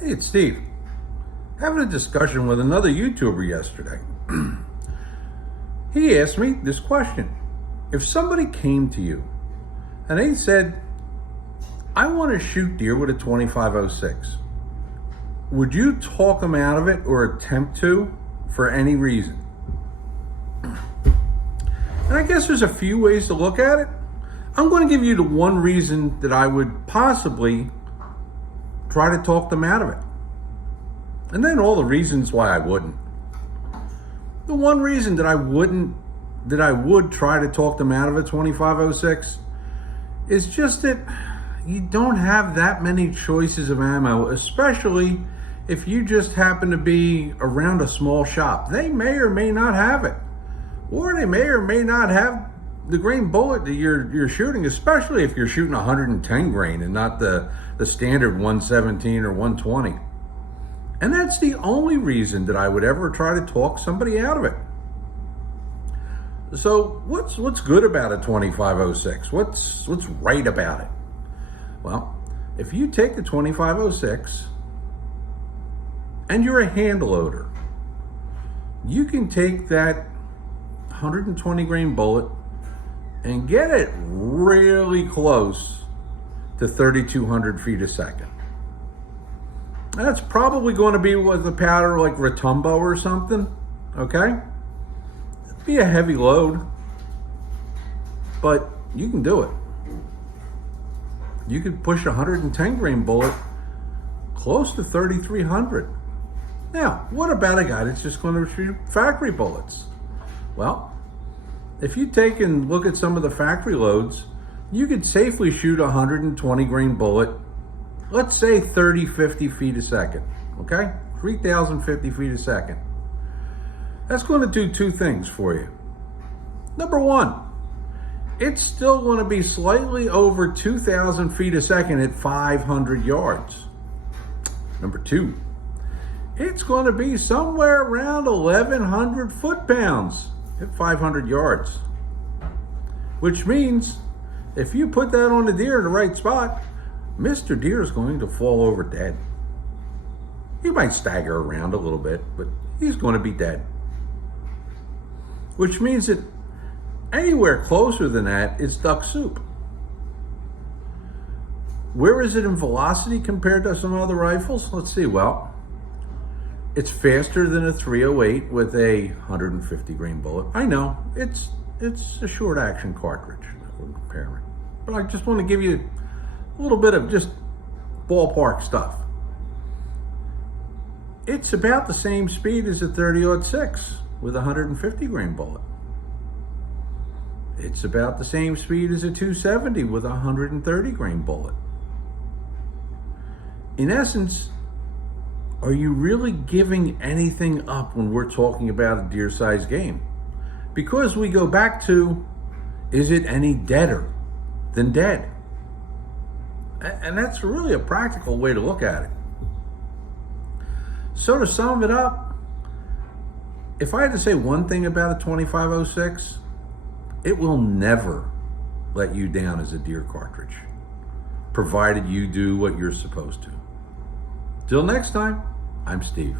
Hey, it's Steve. Having a discussion with another YouTuber yesterday. He asked me this question. If somebody came to you and they said, I want to shoot deer with a 2506, would you talk them out of it or attempt to for any reason? And I guess there's a few ways to look at it. I'm going to give you the one reason that I would possibly try to talk them out of it. And then all the reasons why I wouldn't. The one reason that I would try to talk them out of a 2506 is just that you don't have that many choices of ammo, especially if you just happen to be around a small shop. They may or may not have it, or they may or may not have the grain bullet that you're shooting, especially if you're shooting 110 grain and not the standard 117 or 120. And that's the only reason that I would ever try to talk somebody out of it. So what's good about a 2506? What's right about it? Well, if you take the 2506 and you're a hand loader, you can take that 120 grain bullet and get it really close to 3,200 feet a second. That's probably going to be with a powder like Rotumbo or something, okay? It'd be a heavy load, but you can do it. You could push a 110 grain bullet close to 3,300. Now, what about a guy that's just going to shoot factory bullets? Well, if you take and look at some of the factory loads, you could safely shoot a 120 grain bullet, let's say 50 feet a second, okay? 3,050 feet a second. That's going to do two things for you. Number one, it's still going to be slightly over 2,000 feet a second at 500 yards. Number two, it's going to be somewhere around 1,100 foot-pounds at 500 yards. Which means if you put that on the deer in the right spot, Mr. Deer is going to fall over dead. He might stagger around a little bit, but he's going to be dead. Which means that anywhere closer than that is duck soup. Where is it in velocity compared to some other rifles? Let's see. Well, it's faster than a 308 with a 150 grain bullet. I know, it's a short action cartridge. I wouldn't compare it. But I just want to give you a little bit of just ballpark stuff. It's about the same speed as a 30-06 with a 150 grain bullet. It's about the same speed as a 270 with a 130 grain bullet. In essence, are you really giving anything up when we're talking about a deer-sized game? Because we go back to, is it any deader than dead? And that's really a practical way to look at it. So to sum it up, if I had to say one thing about a 2506, it will never let you down as a deer cartridge, provided you do what you're supposed to. Till next time, I'm Steve.